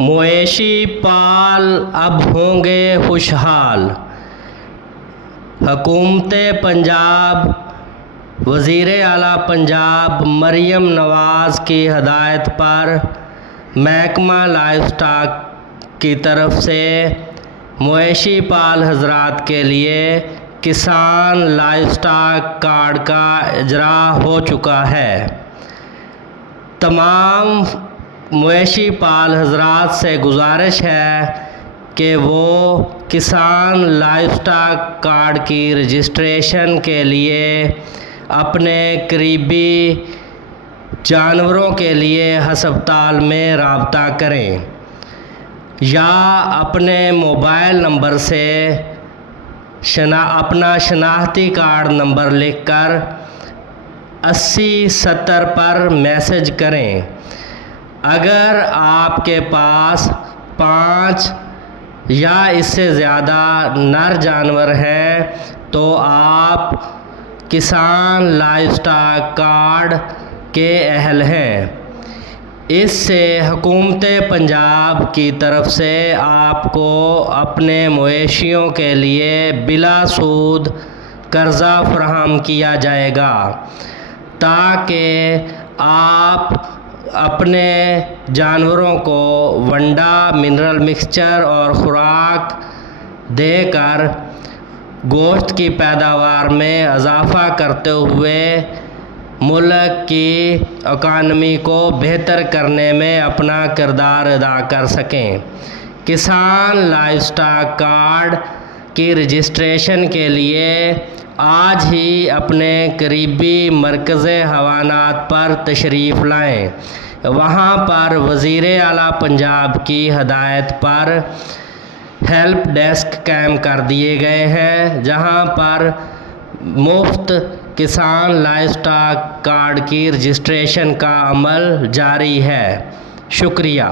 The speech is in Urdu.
مویشی پال اب ہوں گے خوشحال۔ حکومت پنجاب وزیر اعلیٰ پنجاب مریم نواز کی ہدایت پر محکمہ لائف اسٹاک کی طرف سے مویشی پال حضرات کے لیے کسان لائف اسٹاک کارڈ کا اجراء ہو چکا ہے۔ تمام مویشی پال حضرات سے گزارش ہے کہ وہ کسان لائف اسٹاک کارڈ کی رجسٹریشن کے لیے اپنے قریبی جانوروں کے لیے ہسپتال میں رابطہ کریں یا اپنے موبائل نمبر سے اپنا شناختی کارڈ نمبر لکھ کر 8070 پر میسج کریں۔ اگر آپ کے پاس 5 یا اس سے زیادہ نر جانور ہیں تو آپ کسان لائف اسٹاک کارڈ کے اہل ہیں۔ اس سے حکومت پنجاب کی طرف سے آپ کو اپنے مویشیوں کے لیے بلا سود قرضہ فراہم کیا جائے گا تاکہ آپ اپنے جانوروں کو ونڈا، منرل مکسچر اور خوراک دے کر گوشت کی پیداوار میں اضافہ کرتے ہوئے ملک کی اکانومی کو بہتر کرنے میں اپنا کردار ادا کر سکیں۔ کسان لائف اسٹاک کارڈ کی رجسٹریشن کے لیے آج ہی اپنے قریبی مرکز حیوانات پر تشریف لائیں۔ وہاں پر وزیر اعلیٰ پنجاب کی ہدایت پر ہیلپ ڈیسک قائم کر دیے گئے ہیں جہاں پر مفت کسان لائف اسٹاک کارڈ کی رجسٹریشن کا عمل جاری ہے۔ شکریہ۔